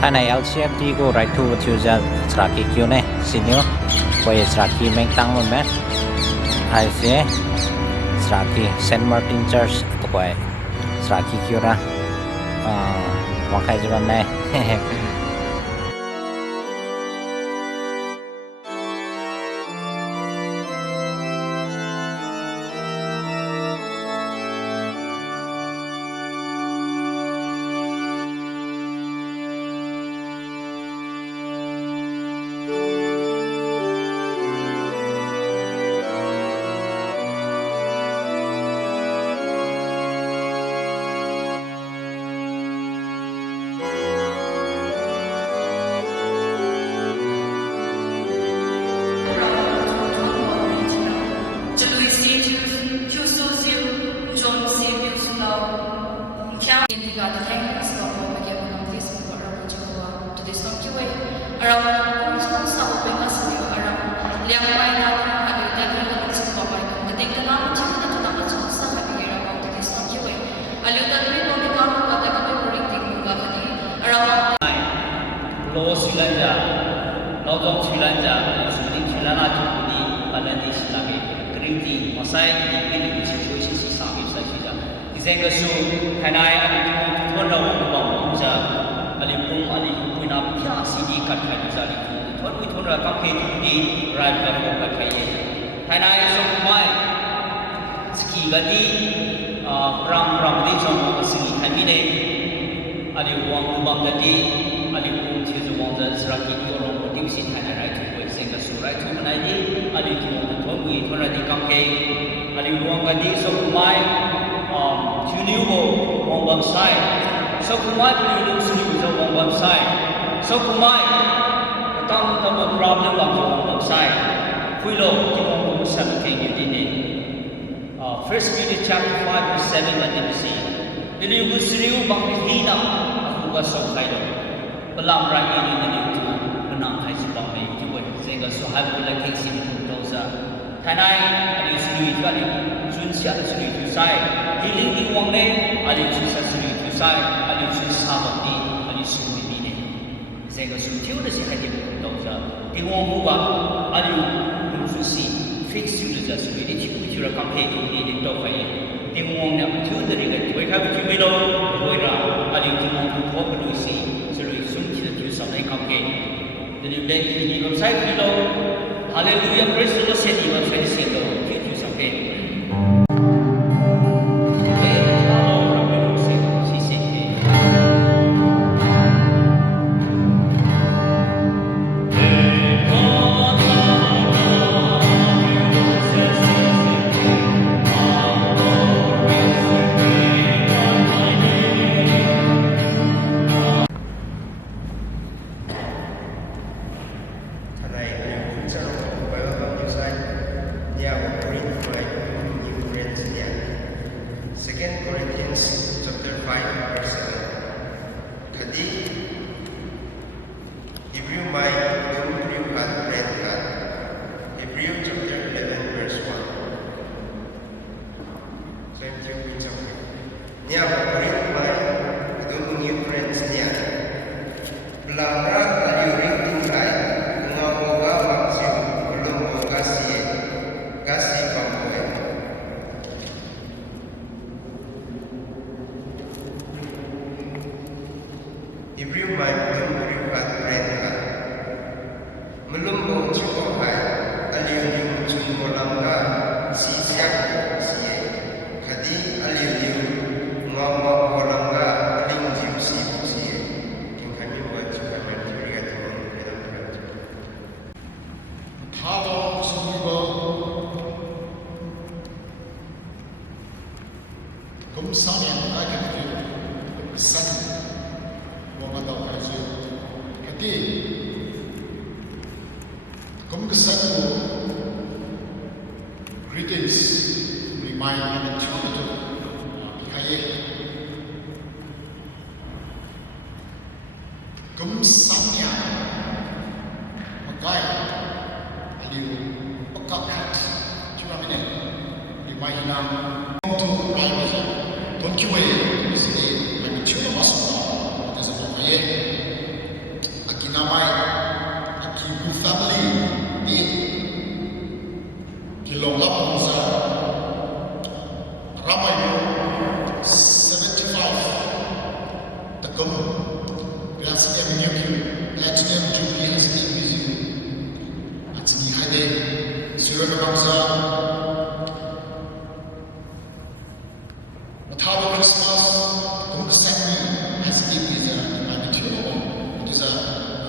Thai này LCMT को right to choose Sraki क्यों ने senior कोई Sraki में तंग में hai से Sraki Saint Martin Church तो कोई Sraki क्यों ना वहाँ का जब मैं First Peter chapter 5 verse 7 and 8. Niliu gusriu bang hina aku ga so khai do. Balam ra ni niliu tu menang hai su bang mai tu wei sehingga so hai bu la king sin tu do sa. Thanai ali sui tu ali sun sia sui tu sai. Healing di wang ne ali chu sa sui tu sai ali chu sa ba ni ali su ni ne. Sehingga su tiu de si hai di tu do sa. Di wang bu ba ali lu su si fix tu de sa sui ni chu ra kam he tu ni de do khai. Di wang ne tu de ri ga tu khai bu chu me lo wei ra ali tu wang tu ko bu si so lu sun chi de tu sa nei kam ke. Jadi baik ini website ni lo. Hallelujah, praise the Lord. Saya di website ni lo. Kita sampai. Judy has been with you. At ni hade surat bangsa Mathawa Christmas tung sami has been with you. Mani chuo itu sa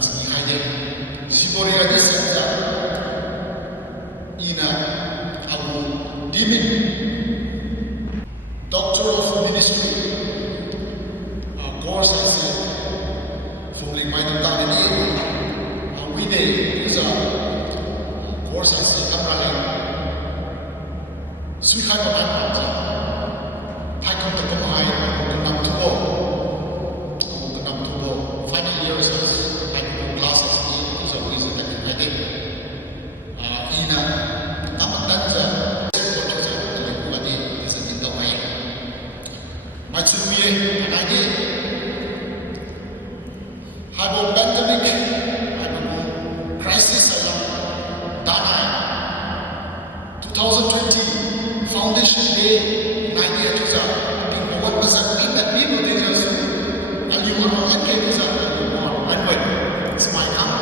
at ni hade sibori adi sanja ina abu dimin Doctor of Ministry course is fully minded down in we day is a course is amrale suikai ba ba hai kom to kom hai nam tubo final years is like classes is always that I think ina amatanja Matsumie anagi habo pandemic habo crisis alam dana 2020 foundation day 90 tuza people what was that mean that people they just ali one okay tuza anyway it's my come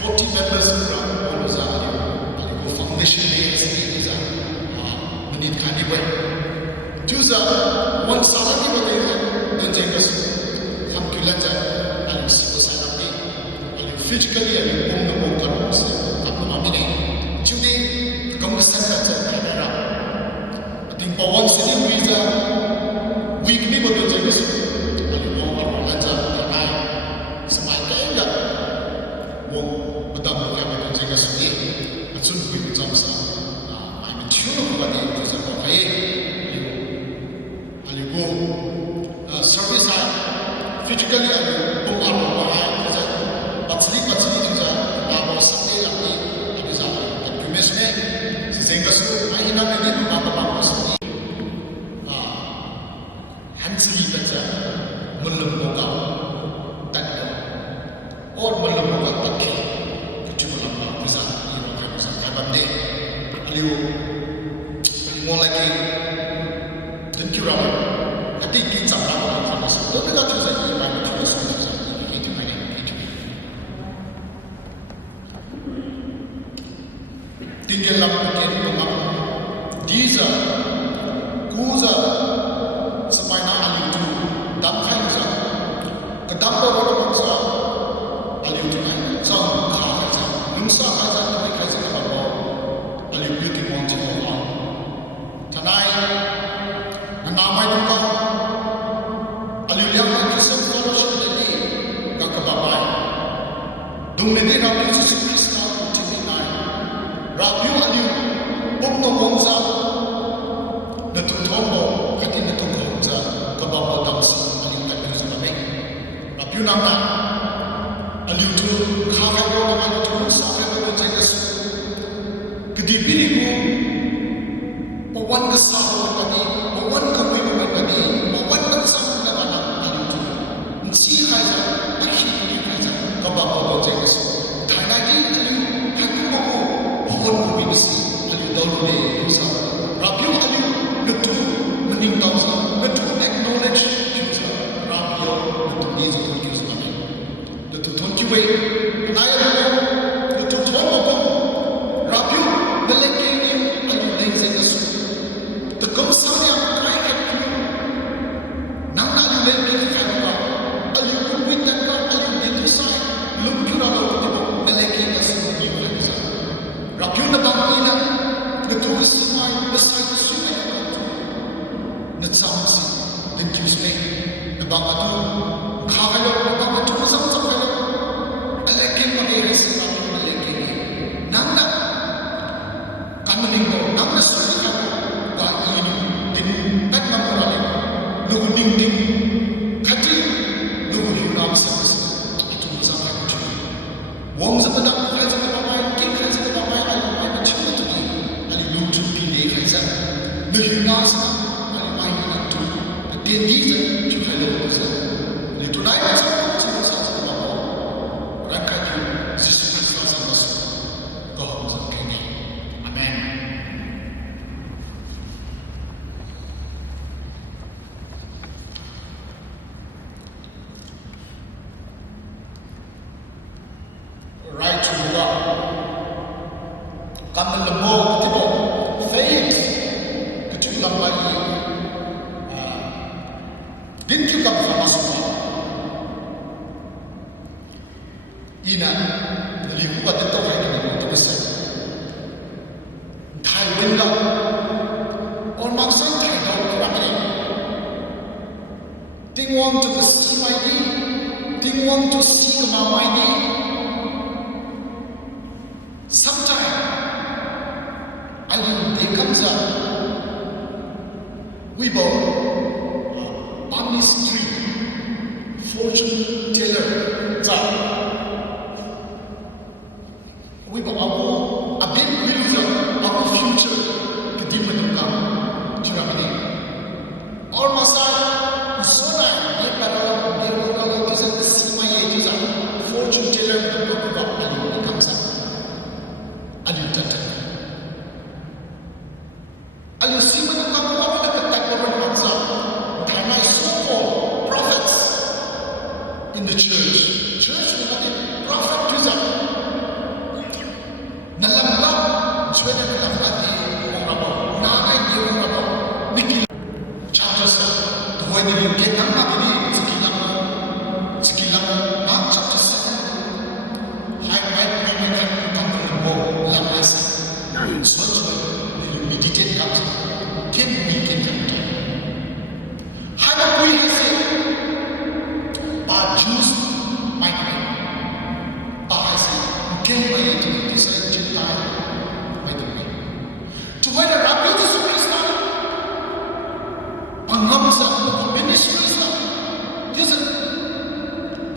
40 members from all of the foundation day tuza menit kali web Juza one salary with the James Hamkulata and Sibusanati and physically and on the Mokaros, Akumamini, Judy, the Congress Canada. I think for one city visa, weekly with the James and the Mokarola and I, Smile Ganga, Madame Cameron James, and soon we will jump some. I'm a tune of what it is about. Service physically and book up but sleep is about Sunday and is a commission. Singus, I know many Papa Hansli Pizza, Mulum Boga, that or Mulum Boga, Taki, Kuchulama, Pizza, Abande, Aliu, more like a Tinkura. I think it's a problem for us. Don't be that to say, you might not choose to my name. Tingelam again, these are Kuza, Samina Alitu, Damkanza, the Dampa Rosa, Alitu, some Kaza, Lumsa Kaza, the Kazakaba, Aliu Beauty Mountain of Tonight, and now my Dumede Rabbi Jesus Christ Timinai Rabbi Aliu Bumno Gonza Natutombo Katin Natukomza Kababa Damsi Aliu Takus Mame Rabbi Nana Aliu Tu Kavero Aliu Tu Safero Jegas Kedibiriku Pawan Gasaho Bani Pawan Kawimu Bani Pawan Gasaho Bani Aliu Tu Nsi Khaja Akhi Kababa Jegas Thanagi Aliu Hakumo Hon Kubisi Aliu Daulune Musa Rabbi Aliu Nutu Mening Tausa Nutu Acknowledge Kusa Rabbi Nutu Nizu Kusa Amin Nutu Tonkiwe Naya Nutu Tomopo Rabbi Meleke Aliu Lenze Nasu The Gomsanya Kraken Nang Aliu Lenze Kanwa Aliu Kuwitaka Aliu Netusai Lumkura Lautibo Meleke Nasu Yukanza Rabbi Nabangina Nutu Kusimai Nasai Kusimai Natsamsi Thank you Spain Nabangatu Kavalo Nabangatu Zamzapalo Kamel lembo tipo faith kecuali lambai din juga masuk ina liu buat itu lagi itu besar Thai winda orang maksan Thai tahu kerana ini ting want to see my day ting want to see my day sometimes I will become the we both Family Street fortune teller za we ba abu abin wiluza abu future kedima duka juga ini or masa usona ye para ye orang kisah sima ye kisah fortune teller duka ba ali kamsa ali tata ali sima duka ba apa dekat orang maksa my so-called prophets in the church menjadi prophet juga. Nalambat, jualan nalambat di orang apa, nanai di orang apa, bikin charges. Tuhan ini kita nak ini sekilang nak charges. Hai mereka kamu mau lambat. Soalnya ini meditate kat, kita bikin kat. Hana we say, but Jews might be. But I say, can we do this Gentile? By the way, to whether Rabbi Jesus Christ, Pangamsa, ministry is not. This is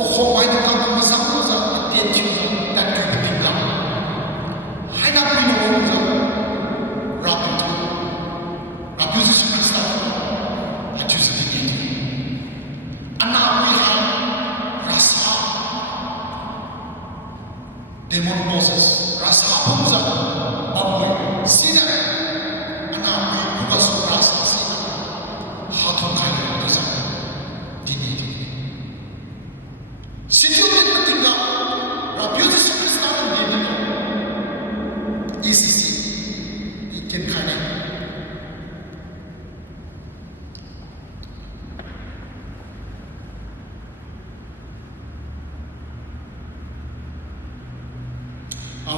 oh, why the come to some of the dead Jews that can be done. Hana we know Rabbi Jesus Christ. Demon Moses, Rasa Hamza, Babu, Sina, Anabi, Kubasu, Rasa, Sina, Hatun Kaya, Rasa, Dini. Since you didn't think that, Rabbi Jesus Christ didn't know. ECC, it can kind of.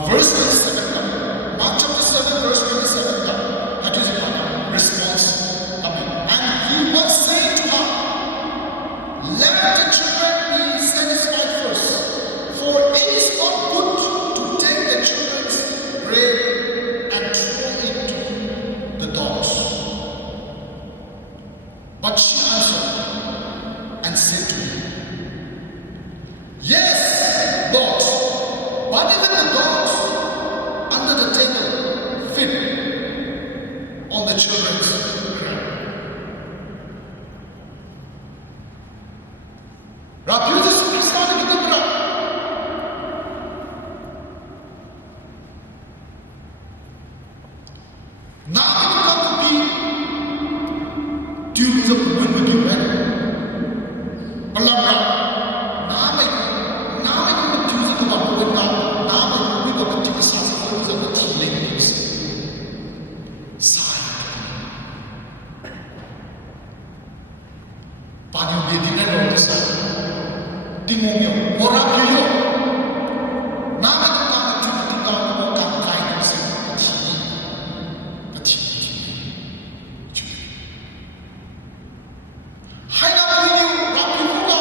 Verse 27, Mark chapter 7, verse 27, that is a response. And he was saying to her, let the children be satisfied first, for it is not good to take the children's bread and throw it to the dogs. But she answered and said to him, yes, Lord, but even the dogs under the table fit on the children's bread. Rabbi Jesus Christ kita berat. Now it come to be due to the wind with you, right? Palabra. Panyo dia tidak ada besar. Tingungnya orang dia. Nama kita kita bukan kain sendiri. Hanya punya rapi muka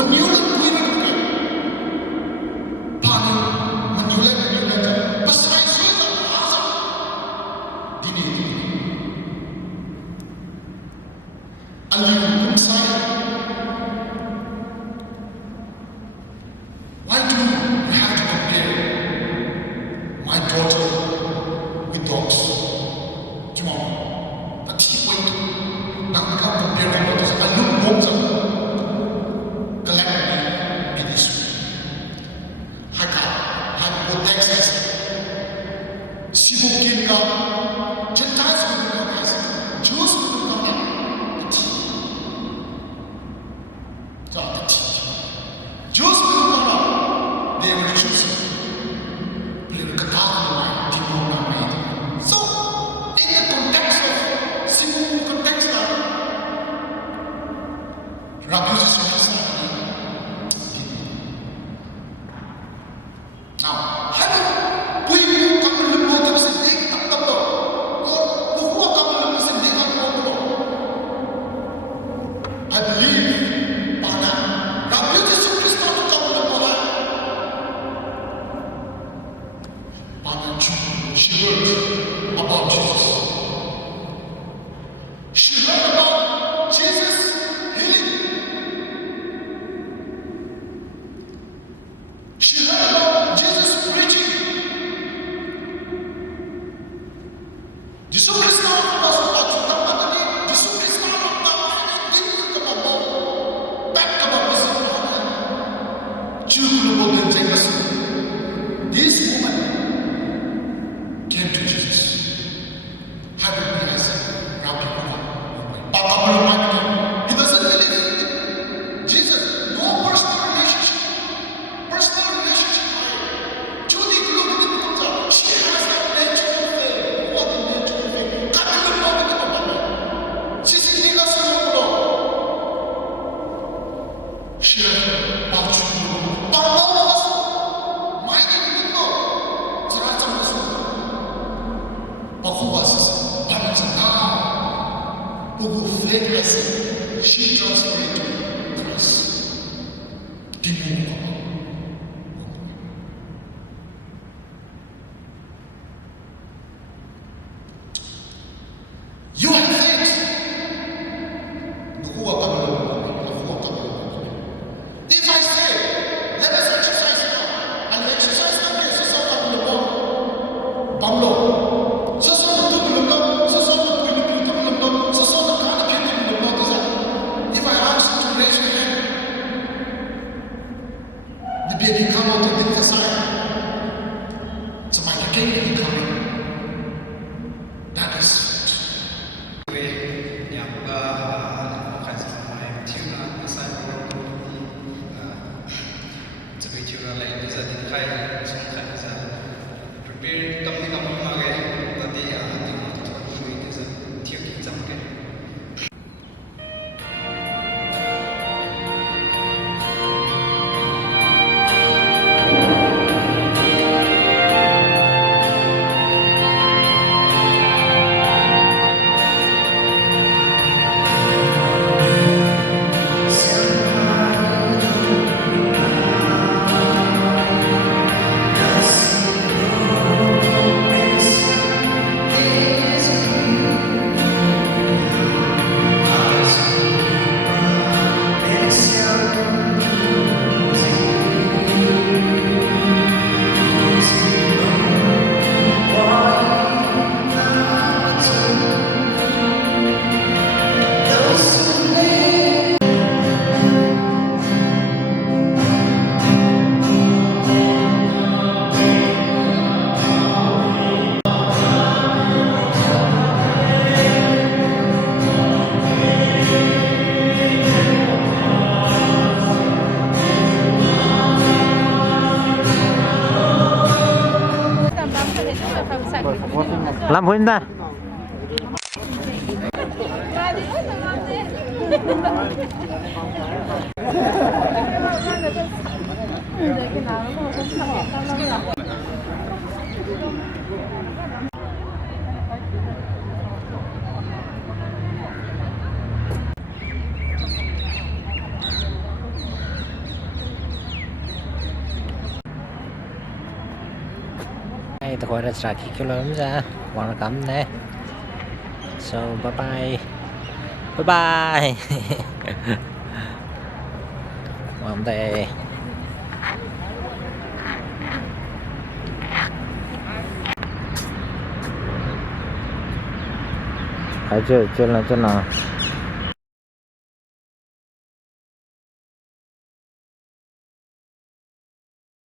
menyusul kuih. Panyo menyulet besar sudah asam. Dini. Alih inside. Why do you have to compare my daughter with dogs? Cuma, tapi wait, nak compare dengan dogs. Alih bangsa, kelak ini Hakka, hanya Texas, sibukin kau, Gentiles bukan kau, Jews bukan kau. Jews will come up, they were chosen. 시를 맞추고 딱 나왔어. 많이 듣는 거 잘 잡았어. 바꿔 왔었어. 하면서 나 보고 faithless she transferred to Christ. 뒷부분 봐봐. You have faith. 누구가 따르는 누구가 따르는 If I say, let us exercise now, and exercise not be exercise not in the ball. Pablo, sesuatu tu belum tahu, sesuatu tu ini belum tahu, sesuatu kan kita belum tahu tu. If I ask you to raise your hand, the baby come out and the side. Semakin kini coming. That is. 람 보인다. Hey, tôi gọi là trả khí kêu lớn ra, quảng là cắm nè. So bye bye, bye bye. Hôm đây. Ở chơi chơi là chơi nào?